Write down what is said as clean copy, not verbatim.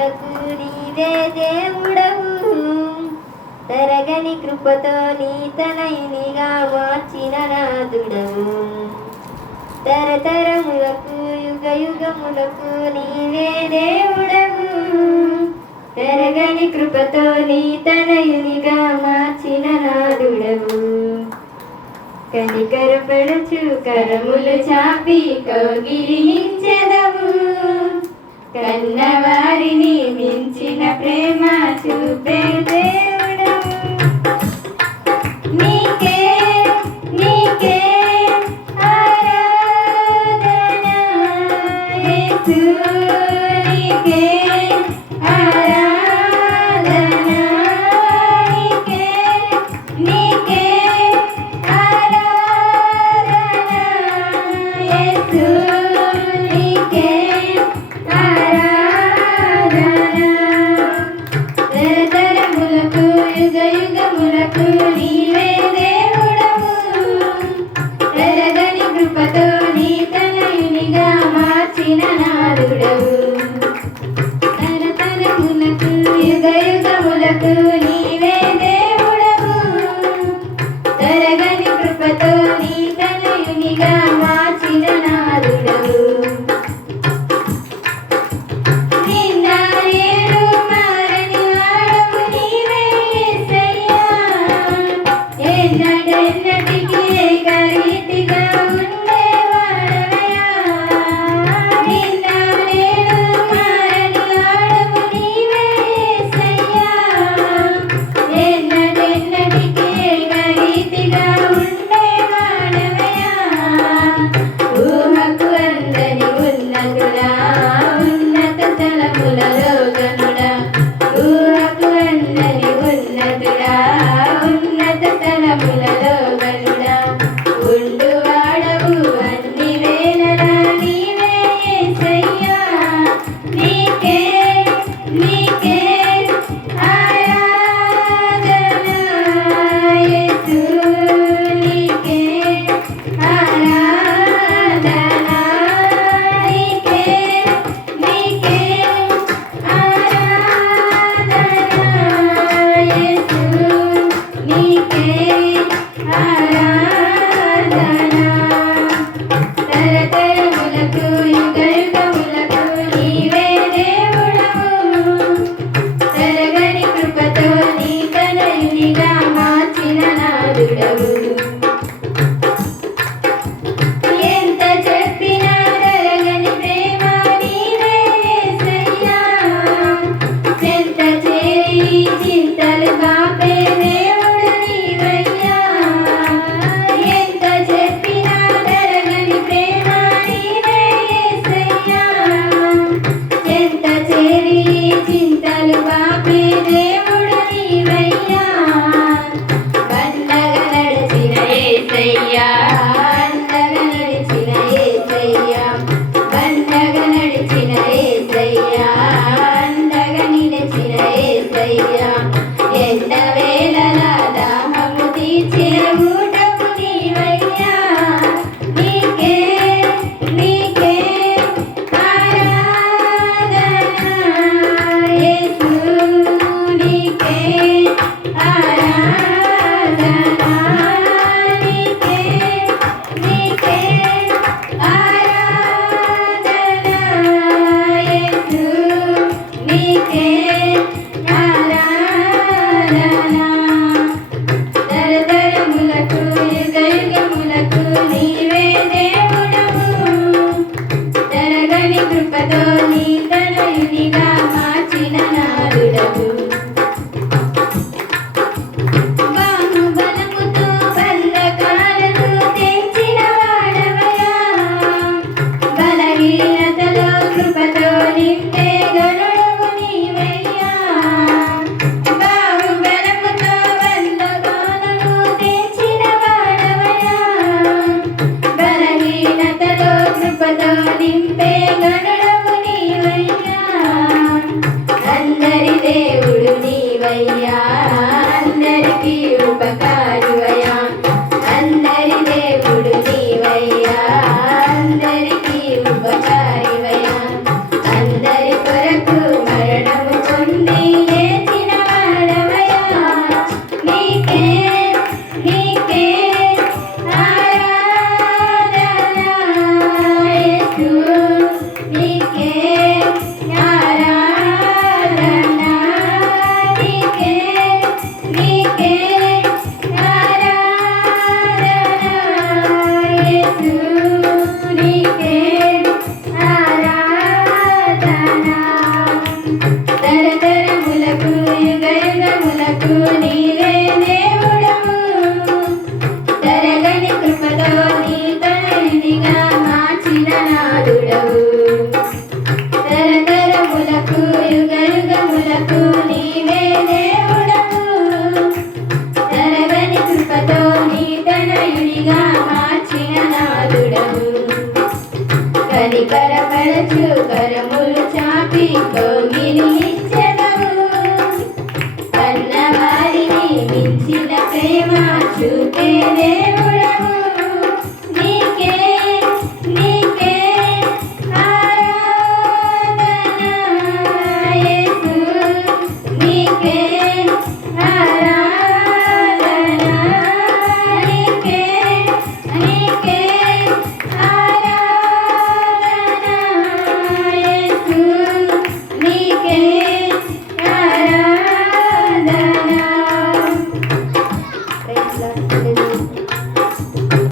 తరతరములకు నీవే దేవుడవు. తరగని కృపతో నీ తనయునిగా మార్చిన నాదుడవు. తరతరములకు యుగ యుగములకు నీవే దేవుడవు. తరగని కృపతో నీ తనయునిగా మార్చిన నాదుడవు. కనికరపడుచు కరములు చాపి కౌగిలించెదవు. కన్నవారిని మించిన ప్రేమ చూపే దేవుడవు. నీకే నీకే ఆరాధన యేసు, నీకే ఆరాధన, నీకే నీకే ఆరాధన యేసు, నీకే ఆరాధన. తరతరములకు యుగ యుగములకు నీవే దేవుడవు. తరగని కృపతో నీ తనయునిగా మార్చిన నాదుడవు. తరతరములకు యుగ యుగములకు నీవే దేవుడవు. తరగని కృపతో నీ తనయునిగా మార్చిన నాదుడవు. నిన్న నేడు మారని వాడవు నీవే యేసయ్యా. ఎన్నడెన్నటికీ ఏకరీతిగా ఉండేవాడవయ్యా. నిన్న నేడు మారని వాడవు నీవే యేసయ్యా. ఎన్నడెన్నటికీ ఏకరీతిగా ఉండేవాడవయ్యా. ఊహకు అందని ఉన్నతుడా, ఉన్నత తలములలో గనుడా. ఊహకు అందని ఉన్నతుడా, ఉన్నత తలములలో గనుడా. ఉండువాడవు అన్ని వేళలా నీవే యేసయ్యా. నీకే నీకే ఆరాధన యేసు, నీకే ఆరాధన, నీకే నీకే ఆరాధన యేసు, నీకే ఆరాధన. తరతరములకు యుగ యుగములకు నీవే దేవుడవు. తరగని కృపతో నీ తనయునిగా మార్చిన నాదుడవు. ఎంత చెప్పినా తరగని ప్రేమ నీవే యేసయ్యా. ఎంత చేరి చింతలు బాపే దేవుడు నీవయ్యా. ఎంత చెప్పినా తరగని ప్రేమ నీవే యేసయ్యా. ఎంత చేరి చింతలు బాపే దేవుడు నీవయ్యా. బండగా నడిచిన యేసయ్యా, అండగా నడిచిన యేసయ్యా. బండగా నడిచిన యేసయ్యా, అండగా నిలిచిన యేసయ్యా. ఎండ వేళలా దాహము తీర్చిన ఊటము నీవయ్యా. నీకే నీకే ఆరాధన యేసు, నీకే ఆరాధన, నీకే నీకే ఆరాధన యేసు, నీకే ఆరాధన. తరతరములకు యుగ యుగములకు నీవే దేవుడవు. తరగని కృపతో నీ తనయునిగా మార్చిన నాదుడవు. బాహుబలముతో బంధకాలను తెంచిన వాడవయ్యా. బలహీనతలో కృపతో నింపే గనుడవు నీవయ్యా. నీ